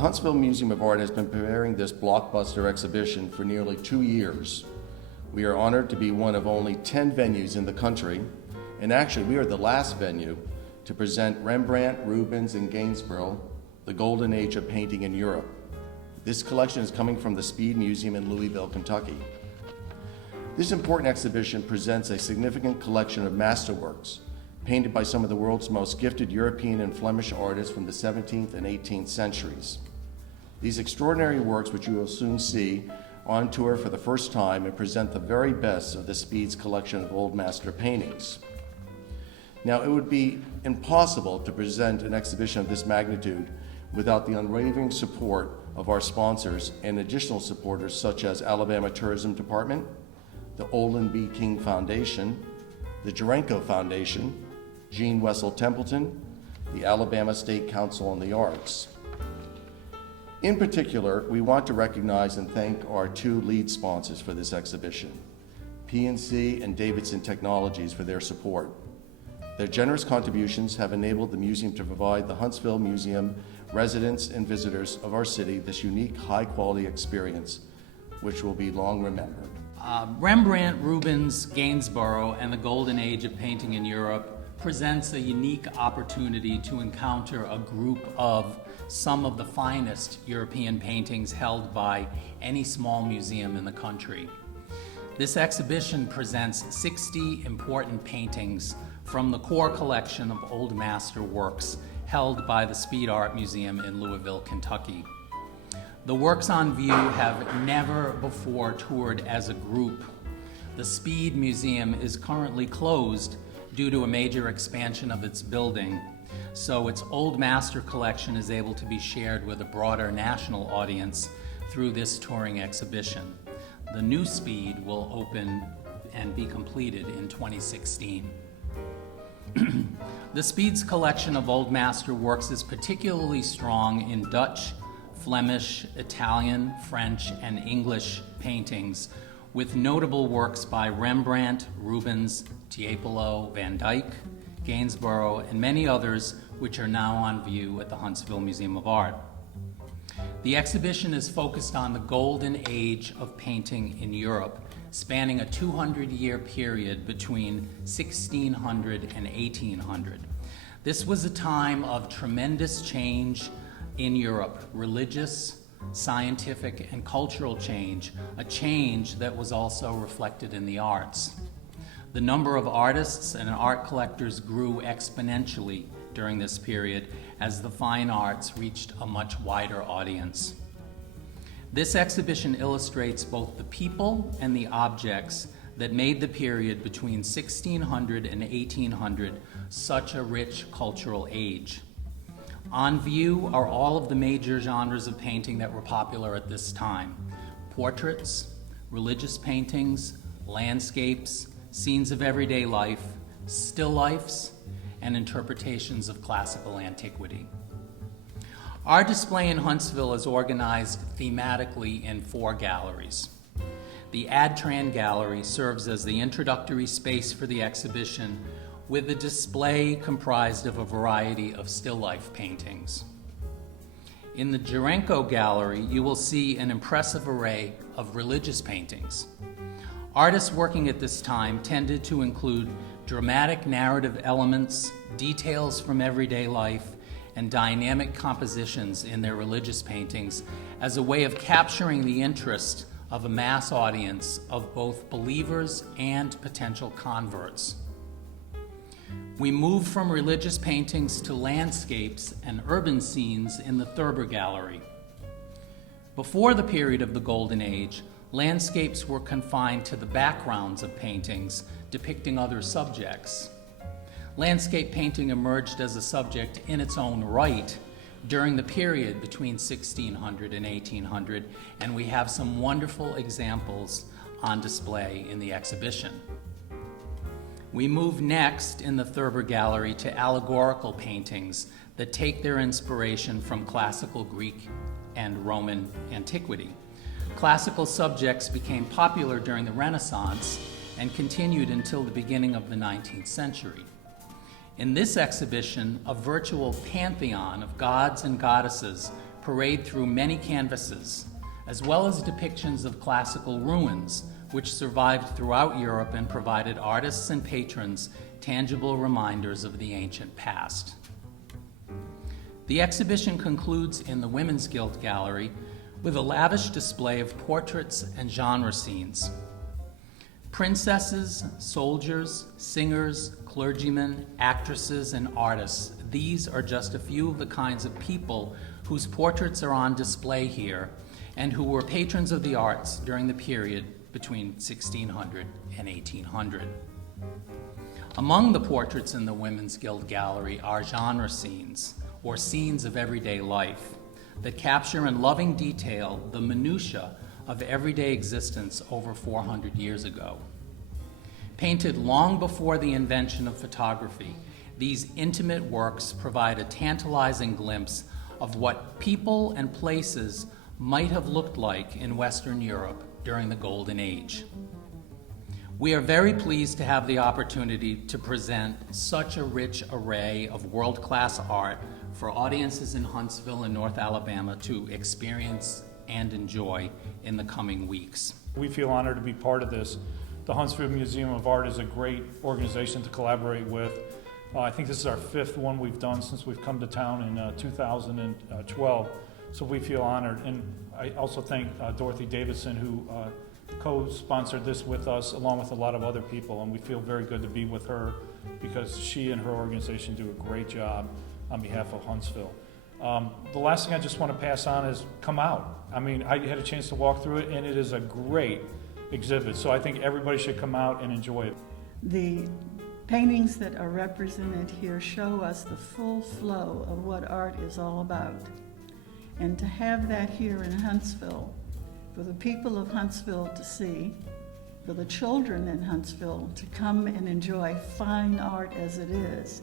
The Huntsville Museum of Art has been preparing this blockbuster exhibition for nearly 2 years. We are honored to be one of only 10 venues in the country, and actually we are the last venue to present Rembrandt, Rubens, and Gainsborough, the golden age of painting in Europe. This collection is coming from the Speed Museum in Louisville, Kentucky. This important exhibition presents a significant collection of masterworks painted by some of the world's most gifted European and Flemish artists from the 17th and 18th centuries. These extraordinary works, which you will soon see, are on tour for the first time and present the very best of the Speed's collection of old master paintings. Now, it would be impossible to present an exhibition of this magnitude without the unwavering support of our sponsors and additional supporters such as Alabama Tourism Department, the Olin B. King Foundation, the Jurenco Foundation, Jean Wessel Templeton, the Alabama State Council on the Arts. In particular, we want to recognize and thank our two lead sponsors for this exhibition, PNC and Davidson Technologies, for their support. Their generous contributions have enabled the museum to provide the Huntsville Museum residents and visitors of our city this unique, high-quality experience, which will be long remembered. Rembrandt, Rubens, Gainsborough, and the Golden Age of Painting in Europe presents a unique opportunity to encounter a group of some of the finest European paintings held by any small museum in the country. This exhibition presents 60 important paintings from the core collection of old master works held by the Speed Art Museum in Louisville, Kentucky. The works on view have never before toured as a group. The Speed Museum is currently closed due to a major expansion of its building, so its old master collection is able to be shared with a broader national audience through this touring exhibition. The new Speed will open and be completed in 2016. The Speed's collection of old master works is particularly strong in Dutch, Flemish, Italian, French, and English paintings, with notable works by Rembrandt, Rubens, Tiepolo, Van Dyck, Gainsborough, and many others which are now on view at the Huntsville Museum of Art. The exhibition is focused on the golden age of painting in Europe, spanning a 200-year period between 1600 and 1800. This was a time of tremendous change in Europe, religious, scientific, and cultural change, a change that was also reflected in the arts. The number of artists and art collectors grew exponentially during this period as the fine arts reached a much wider audience. This exhibition illustrates both the people and the objects that made the period between 1600 and 1800 such a rich cultural age. On view are all of the major genres of painting that were popular at this time: portraits, religious paintings, landscapes, scenes of everyday life, still lifes, and interpretations of classical antiquity. Our display in Huntsville is organized thematically in 4 galleries. The Adtran Gallery serves as the introductory space for the exhibition, with a display comprised of a variety of still life paintings. In the Jurenco Gallery, you will see an impressive array of religious paintings. Artists working at this time tended to include dramatic narrative elements, details from everyday life, and dynamic compositions in their religious paintings as a way of capturing the interest of a mass audience of both believers and potential converts. We move from religious paintings to landscapes and urban scenes in the Thurber Gallery. Before the period of the Golden Age, landscapes were confined to the backgrounds of paintings depicting other subjects. Landscape painting emerged as a subject in its own right during the period between 1600 and 1800, and we have some wonderful examples on display in the exhibition. We move next in the Thurber Gallery to allegorical paintings that take their inspiration from classical Greek and Roman antiquity. Classical subjects became popular during the Renaissance and continued until the beginning of the 19th century. In this exhibition, a virtual pantheon of gods and goddesses parade through many canvases, as well as depictions of classical ruins, which survived throughout Europe and provided artists and patrons tangible reminders of the ancient past. The exhibition concludes in the Women's Guild Gallery with a lavish display of portraits and genre scenes. Princesses, soldiers, singers, clergymen, actresses, and artists, these are just a few of the kinds of people whose portraits are on display here and who were patrons of the arts during the period between 1600 and 1800. Among the portraits in the Women's Guild Gallery are genre scenes, or scenes of everyday life, that capture in loving detail the minutiae of everyday existence over 400 years ago. Painted long before the invention of photography, these intimate works provide a tantalizing glimpse of what people and places might have looked like in Western Europe during the Golden Age. We are very pleased to have the opportunity to present such a rich array of world-class art for audiences in Huntsville and North Alabama to experience and enjoy in the coming weeks. We feel honored to be part of this. The Huntsville Museum of Art is a great organization to collaborate with. I think this is our 5th one we've done since we've come to town in 2012, so we feel honored. And I also thank Dorothy Davidson, who co-sponsored this with us, along with a lot of other people, and we feel very good to be with her because she and her organization do a great job on behalf of Huntsville. The last thing I just want to pass on is come out. I mean, I had a chance to walk through it, and it is a great exhibit, so I think everybody should come out and enjoy it. The paintings that are represented here show us the full flow of what art is all about. And to have that here in Huntsville, for the people of Huntsville to see, for the children in Huntsville to come and enjoy fine art as it is,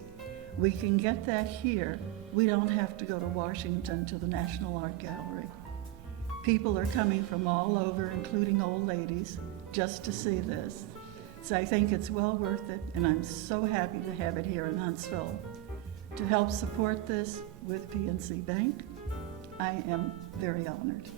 we can get that here. We don't have to go to Washington to the National Art Gallery. People are coming from all over, including old ladies, just to see this. So I think it's well worth it, and I'm so happy to have it here in Huntsville. To help support this with PNC Bank, I am very honored.